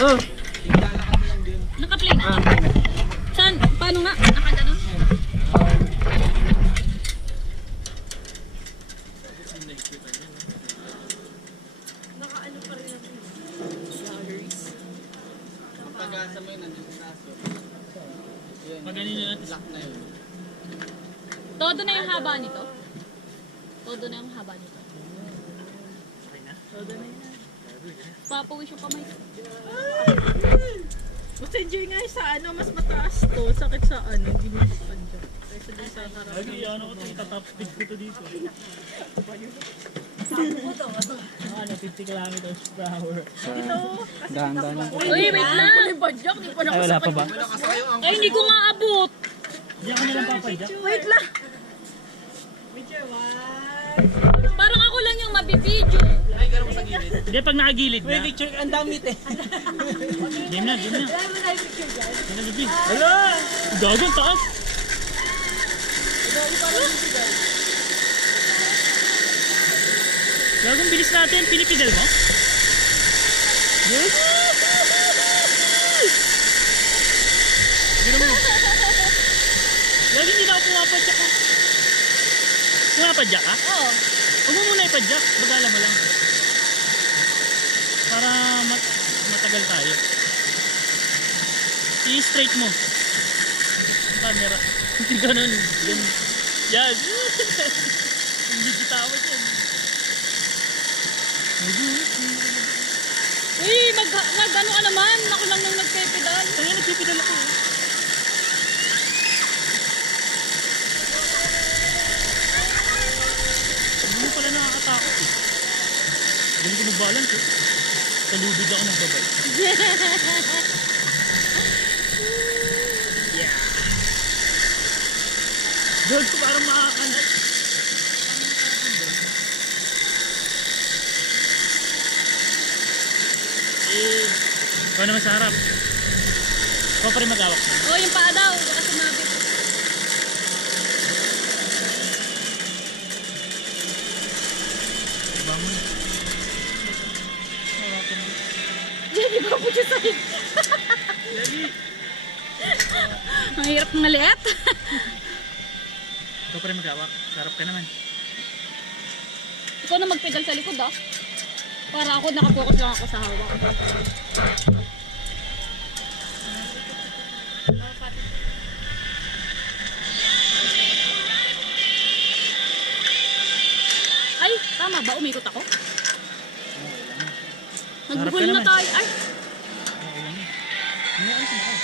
Oh. Naka-play na. Saan? Paano nga? Nakaganon? Naka-ano pa rin ako. Galleries. Ang pag-asa mo yun, nandun sa aso. Yun. Maganin natin. Lock na yun. Todo na yung haba nito? Todo na yung haba nito. Okay na? Todo na yan. Papawis yung kamay. Mas enjoy nga yung sa ano, mas mataas to. Sakit sa ano, hindi mo mapanjak. Kaysa dun sa harap. Lagi, ano ko ito, itatop speed ko ito dito. Ano, 50 kilometers per hour. Ito, kasi Dahan-dahan lang. Uy, wait lang! wala yung padjak, di pa Ay, wala pa ba? Ay, hindi ko nga abot! Diyan ka nalang papadyak. Wait lang! Parang ako lang yung mabibidyo. Ay, gano'n mo sa gilid. Hindi, pag nakagilid na. Picture, ang damit eh. Game na, game na. Game na, game. Hala! Gagawin, taas! Gagawin, bilis natin. Pinipidal mo? Yes! Gano'n mo. Lagi hindi na ako pumapadyak ko. Pumapadyak ka? Oo. Huwag mo muna ipadyak. Bagala mo lang. Para matagal tayo. I-straight mo. Ang camera. Hindi ganun. Yan. Yan. Hindi kitawag yan. Uy, mag-ano ka naman? Ako lang nang nagpepedal. Kaya nagpipidal ako. Hindi mo pala nakakatakot eh. Hindi ko mag-balance eh. Kalubid ako ng babay. Yeah. Dog ko parang makakakanat. Eh, ikaw naman sa harap. Ikaw pa rin mag-awak mo. Oh, yung paa daw. Baka sumabit. Bangon. Hindi ba po siya sa'yo? Ang hirap ng liat. Ikaw pa rin mag-awak. Sarap ka naman. Ikaw na magpedal sa likod ah. Para ako nakapokus lang ako sa hawak. Ay, tama ba? Umikot ako? Nagbuhol na naman. tayo. Ay, Okay lang yun. Hindi, ay, sumakay.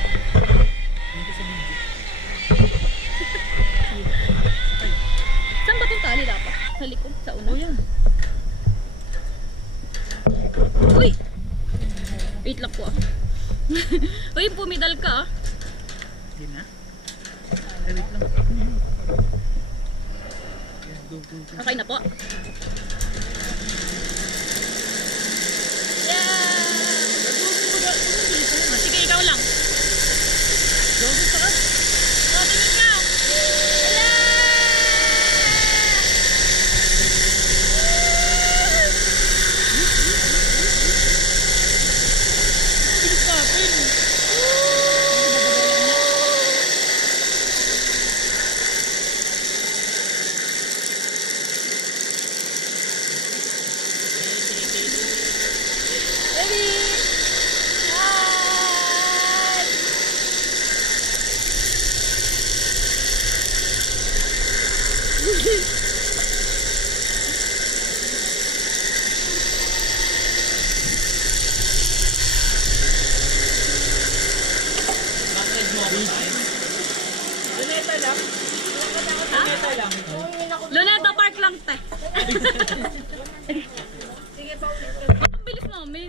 Dito sa video. saan ba itong tali dapat? Sa likod? Sa una? Oh, yan. Uy! Wait lang po ah. Uy, pumidal ka ah. Hindi na. Ay, wait lang. Go, go, go. Okay na po. Yeah! Sige, ikaw lang. Go, sa kas. Oh, tingin ka! Ala! Bilis natin. Ready? Hi! Luneta lang. Luneta lang. Luneta Park lang, te. Sige pa ulit ka. Ba't ang bilis namin?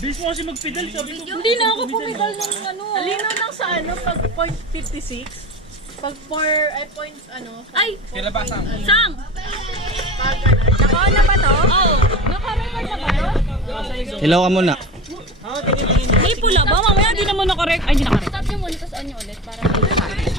Bilis mo kasi mag-pedal. Sabi ko. Hindi na ako pumidal ng ano. Alinaw lang sa ano, pag point 56. Pag 4, ay point ano. Ay! Kilabasan. Sang! Pag ano. Naka-on na ba to? Oo. Naka-record na ba to? Hello ka muna. May pula ba? Mamaya di naman nakakorek. Ay, hindi nakakorek. Stop nyo muna, tapos on nyo ulit para may